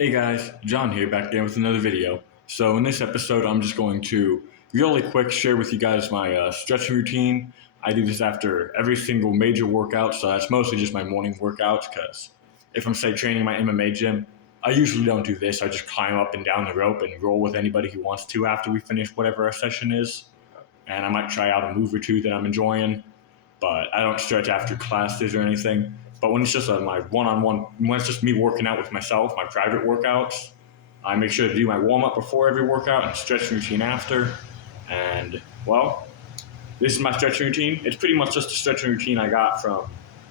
Hey guys, John here back again with another video. So in this episode, I'm just going to really quick share with you guys my stretching routine. I do this after every single major workout, so that's mostly just my morning workouts because if I'm say training my MMA gym, I usually don't do this. I just climb up and down the rope and roll with anybody who wants to after we finish whatever our session is. And I might try out a move or two that I'm enjoying, but I don't stretch after classes or anything. But when it's just my one-on-one, when it's just me working out with myself, my private workouts, I make sure to do my warm-up before every workout and stretching routine after. And well, this is my stretching routine. It's pretty much just a stretching routine I got from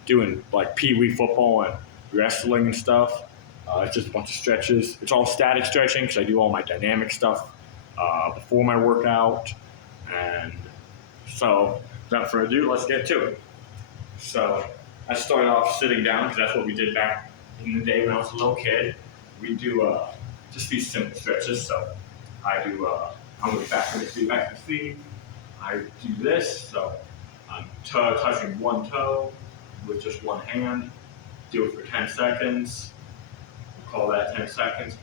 doing like pee-wee football and wrestling and stuff. It's just a bunch of stretches. It's all static stretching because I do all my dynamic stuff before my workout. And so, without further ado, let's get to it. So, I started off sitting down because that's what we did back in the day when I was a little kid. We do just these simple stretches. So, I'm going back to the feet, back to the feet. I do this. So, I'm touching one toe with just one hand. Do it for 10 seconds. We'll call that 10 seconds.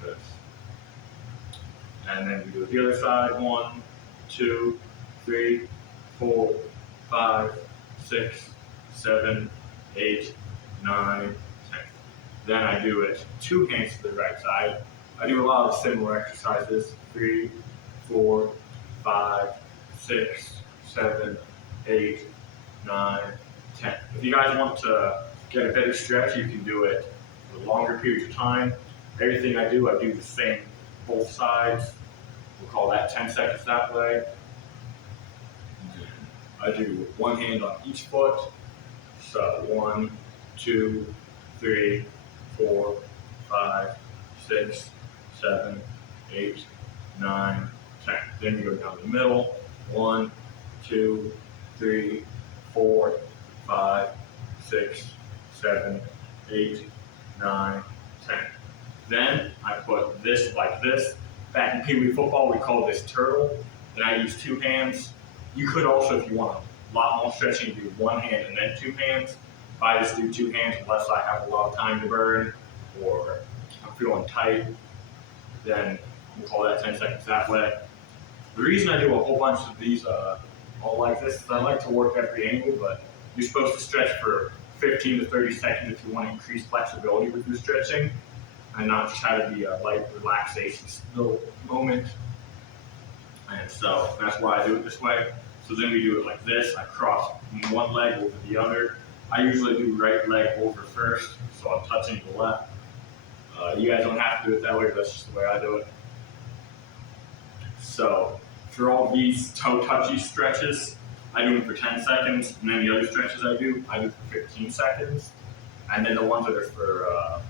And then we do the other side. 1, 2, 3, 4, 5, 6, 7, 8, 9, 10. Then I do it 2 hands to the right side. I do a lot of similar exercises. 3, 4, 5, 6, 7, 8, 9, 10. If you guys want to get a better stretch, you can do it for longer periods of time. Everything I do the same both sides. We'll call that 10 seconds that way. I do one hand on each foot. So 1, 2, 3, 4, 5, 6, 7, 8, 9, 10. Then you go down the middle. 1, 2, 3, 4, 5, 6, 7, 8, 9, 10. Then I put this like this. Back in Pee Wee football, we call this turtle. Then I use 2 hands. You could also, if you want a lot more stretching, do 1 hand and then 2 hands. If I just do 2 hands, unless I have a lot of time to burn or I'm feeling tight, then we'll call that 10 seconds that way. The reason I do a whole bunch of these all like this is I like to work every angle, but you're supposed to stretch for 15 to 30 seconds if you want to increase flexibility with your stretching and not just have it be a light relaxation little moment. And so that's why I do it this way. So then we do it like this. I cross one leg over the other. I usually do right leg over first, so I'm touching the left. You guys don't have to do it that way, but that's just the way I do it. So for all these toe touchy stretches, I do them for 10 seconds, and then the other stretches I do for 15 seconds. And then the ones that are for,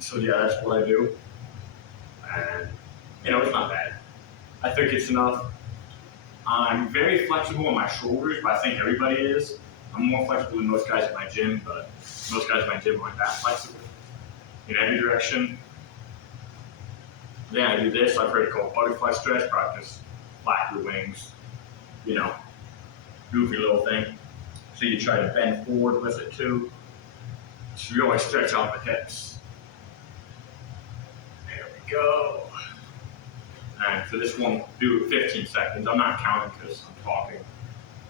so yeah, that's what I do. And, it's not bad. I think it's enough. I'm very flexible in my shoulders, but I think everybody is. I'm more flexible than most guys at my gym, but most guys at my gym aren't that flexible in every direction. Then I do this, I've heard it called butterfly stretch, practice flap your wings, goofy little thing. So you try to bend forward with it too. So you always stretch out the hips. There we go. And for this one, do 15 seconds. I'm not counting because I'm talking.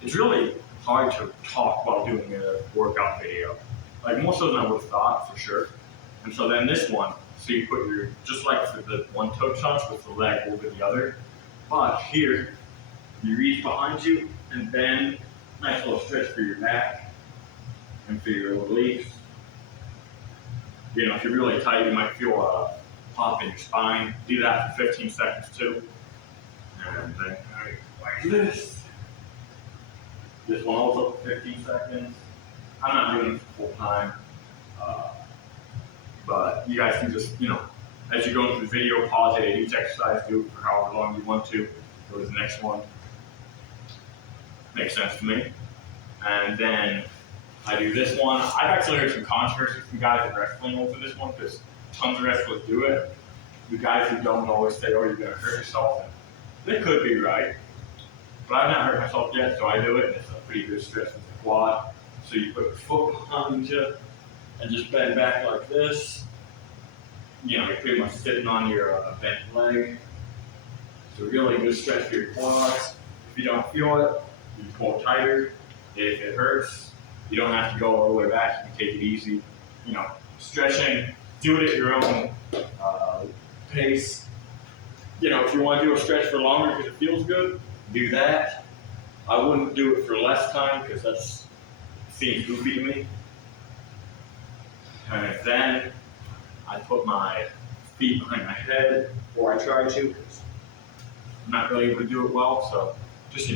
It's really hard to talk while doing a workout video. Like more so than I would have thought, for sure. And so then this one, so you put just like for the one toe touch with the leg over the other. But here, you reach behind you and bend. Nice little stretch for your back and for your obliques. If you're really tight, you might feel a pop in your spine. Do that for 15 seconds too. And then like this. This one also for 15 seconds. I'm not doing it for full time. But you guys can just, as you're going through the video, pause it at each exercise, do it for however long you want to. Go to the next one. Makes sense to me. And then I do this one. I've actually heard some controversy from guys in wrestling over this one because tons of wrestlers do it. The guys who don't always say, oh, you're going to hurt yourself. And they could be right. But I've not hurt myself yet, so I do it. And it's a pretty good stretch with the quad. So you put your foot behind you and just bend back like this. you're pretty much sitting on your bent leg. It's a really good stretch for your quads. If you don't feel it, you pull tighter. If it hurts, you don't have to go all the way back. You can take it easy. Stretching, do it at your own pace. If you want to do a stretch for longer because it feels good, do that. I wouldn't do it for less time because that seems goofy to me. And then I put my feet behind my head, or I try to, because I'm not really able to do it well. So just,